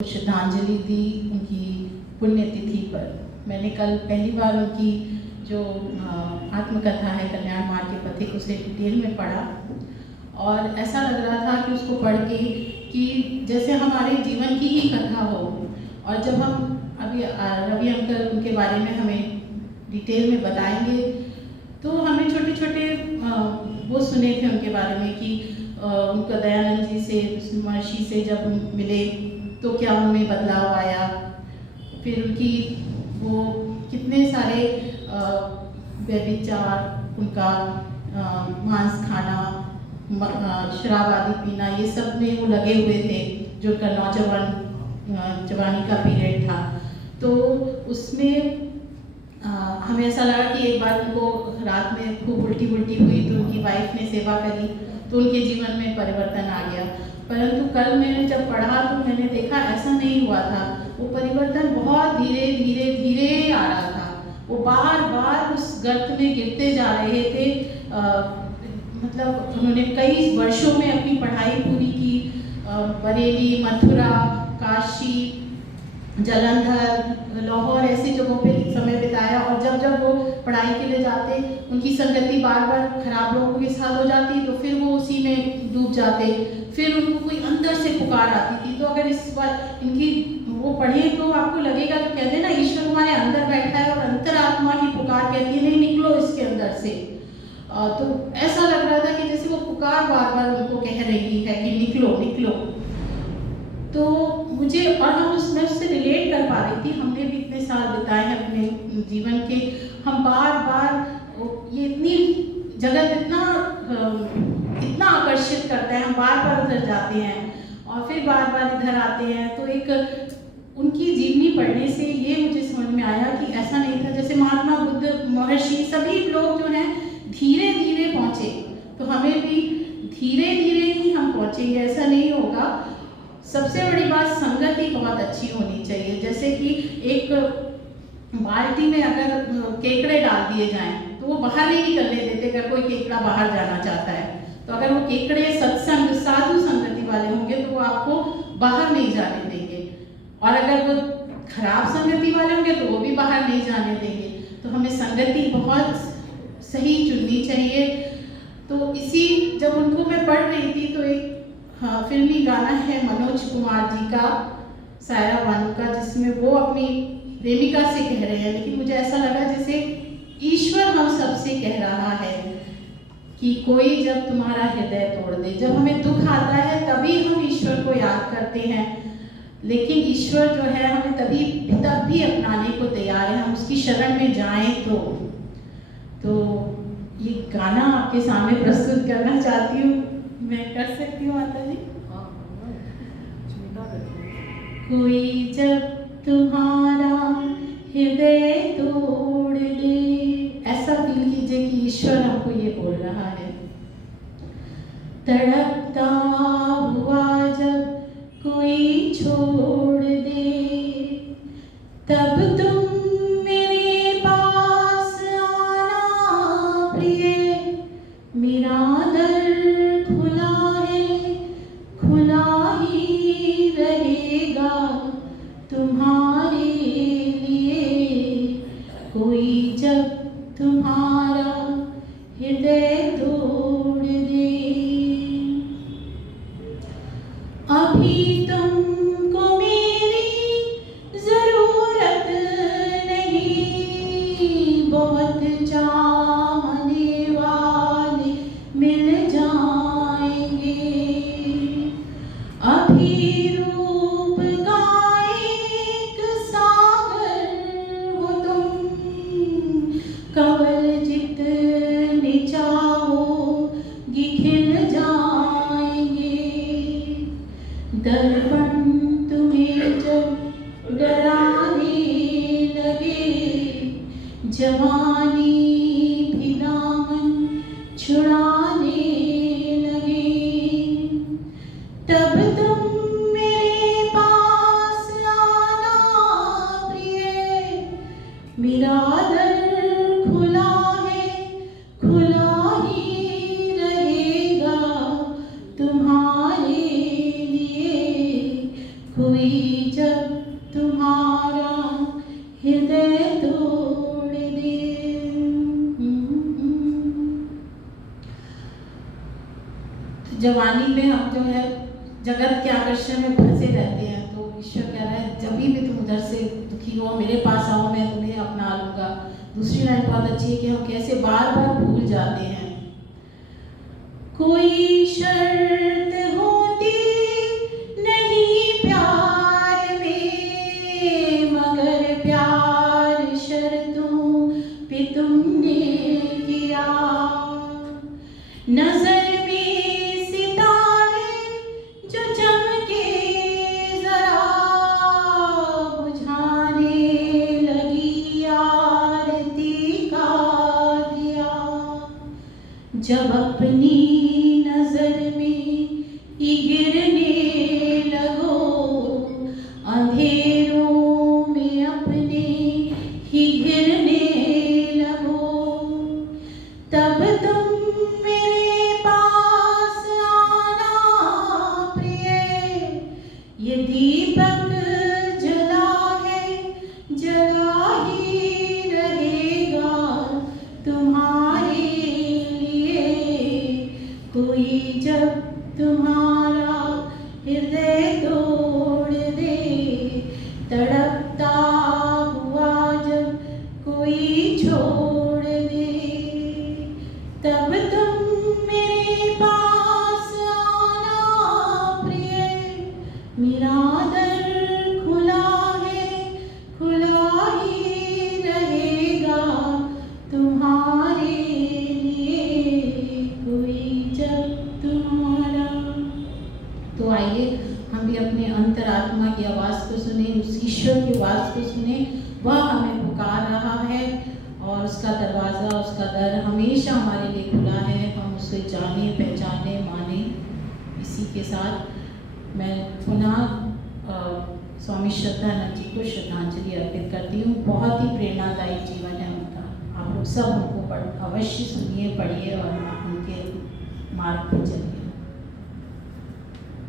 श्रद्धांजलि दी उनकी पुण्यतिथि पर। मैंने कल पहली बार उनकी जो आत्मकथा है कल्याण मार्ग के पथिक उसे डिटेल में पढ़ा और ऐसा लग रहा था कि उसको पढ़ के कि जैसे हमारे जीवन की ही कथा हो। और जब हम अभी रवि अंकल उनके बारे में हमें डिटेल में बताएंगे तो हमने छोटे छोटे वो सुने थे उनके बारे में कि उनका दयानंद जी से महर्षि से जब मिले तो क्या उनमें बदलाव आया, फिर उनकी वो कितने सारे व्यभिचार, उनका मांस खाना, शराब आदि पीना, ये सब में वो लगे हुए थे जो उनका जवानी का पीरियड था। तो उसमें हमें ऐसा लगा कि एक बार उनको रात में खूब उल्टी हुई तो उनकी वाइफ ने सेवा करी तो उनके जीवन में परिवर्तन आ गया। परंतु कल मैंने जब पढ़ा तो मैंने देखा ऐसा नहीं हुआ था। वो परिवर्तन बहुत धीरे आ रहा था। वो बार उस गर्त में गिरते जा रहे थे। मतलब उन्होंने कई वर्षों में अपनी पढ़ाई पूरी की। बरेली, मथुरा, काशी, जालंधर, लाहौर ऐसी जगहों पे समय बिताया। और जब वो पढ़ाई के लिए जाते उनकी संगति बार खराब लोगों के साथ हो जाती तो फिर वो उसी में डूब जाते। फिर उनको कोई अंदर से पुकार आती थी। तो अगर इस बार इनकी वो पढ़े तो आपको लगेगा कि कहते हैं ना ईश्वर हमारे अंदर बैठा है और अंतरात्मा की पुकार कहती है नहीं निकलो इसके अंदर से। तो ऐसा लग रहा था कि जैसे वो पुकार बार उनको कह रही है कि निकलो। तो मुझे और हम उससे रिलेट कर पा रही थी। हमने भी इतने साल बिताए हैं अपने जीवन के। हम बार ये इतनी जगत इतना आकर्षित करता है, हम बार उधर जाते हैं और फिर बार इधर आते हैं। तो एक उनकी जीवनी पढ़ने से ये मुझे समझ में आया कि ऐसा नहीं था। जैसे महात्मा बुद्ध, महर्षि, सभी लोग जो हैं धीरे पहुँचे, तो हमें भी धीरे ही हम पहुँचेंगे, ऐसा नहीं होगा। सबसे बड़ी बात संगति बहुत अच्छी होनी चाहिए। जैसे कि एक बाल्टी में अगर केकड़े डाल दिए जाएं तो वो बाहर नहीं निकलने देते। अगर कोई केकड़ा बाहर जाना चाहता है तो अगर वो केकड़े सत्संग साधु संगति वाले होंगे तो वो आपको बाहर नहीं जाने देंगे, और अगर वो खराब संगति वाले होंगे तो वो भी बाहर नहीं जाने देंगे। तो हमें संगति बहुत सही चुननी चाहिए। तो इसी जब उनको मैं पढ़ रही थी तो एक फिल्मी गाना है मनोज कुमार जी का, सायरा बानू का, जिसमें वो अपनी प्रेमिका से कह रहे हैं। लेकिन मुझे ऐसा लगा जैसे ईश्वर हम सबसे कह रहा है कि कोई जब तुम्हारा हृदय तोड़ दे। जब हमें दुख आता है तभी हम ईश्वर को याद करते हैं, लेकिन ईश्वर जो है हमें तब भी अपनाने को तैयार है, हम उसकी शरण में जाएं। तो ये गाना आपके सामने प्रस्तुत करना चाहती हूँ। मैं कर सकती हूँ माता जी? कोई जब तुम्हारा हृदय तोड़ दे, ऐसा फील कीजिए कि ईश्वर हमको ये बोल रहा है। तड़पता हुआ जब कोई छोड़ दे, तब तुम मेरे पास आना प्रिय। मेरा दर खुला है, खुला ही रहेगा तुम्हारे लिए। कोई जब तुम्हारा हृदय तोड़ दे, अभी तुमको मेरी जरूरत नहीं, बहुत चाहने वाले मिल जाएंगे। अभी रूप का एक सागर हो तुम, कमल जितने चाहोगी खिल जाएंगे। दर्पण तुम्हें जब डराने लगे, जवानी भी दामन छुड़ाने लगे, तब तुम मेरे पास आना प्रिय। मेरा दर खुला है, खुला ही रहेगा तुम्हारे लिए। कोई जब तुम्हारा हृदय तोड़ दे। तो जवानी में हम जो है जगत के आकर्षण में फंसे रहते हैं, तो ईश्वर कह रहा है जब भी तुम उधर से दुखी हो मेरे पास आओ, मैं तुम्हें अपना लूंगा। दूसरी लाइन बहुत अच्छी है कि हम कैसे बार बार भूल जाते हैं। कोई शर्त होती नहीं प्यार में, मगर प्यार शर्तों पे तुमने किया। नजर में सितारे जो चमके जरा, बुझाने लगी आरती का दिया। जब अपनी नजर में ही गिरने लगो, अंधेरों में अपने ही गिरने लगो, तब तुम मेरे पास आना प्रिय। ये दीपक जला है, जला ही रहेगा तुम्हारे लिए। कोई जब तुम्हारा हृदय तोड़ दे, तड़पता हुआ जब कोई छोड़ दे, तब तुम मेरे पास आना प्रिय। मेरा दर खुला है, खुला ही रहेगा तुम्हारे लिए। कोई जब तुम्हारा। तो आइए हम भी अपने अंतरात्मा की आवाज़ को सुने, उस ईश्वर की आवाज़ को सुने। वह हमें पुकार रहा है और उसका दरवाज़ा, उसका दर हमेशा हमारे लिए खुला है। हम उसे जाने, पहचाने, माने। इसी के साथ मैं पुनः स्वामी श्रद्धानंद जी को श्रद्धांजलि अर्पित करती हूँ। बहुत ही प्रेरणादायी जीवन है उनका। आप लोग सब उनको अवश्य सुनिए, पढ़िए और उनके मार्ग पर चलिए।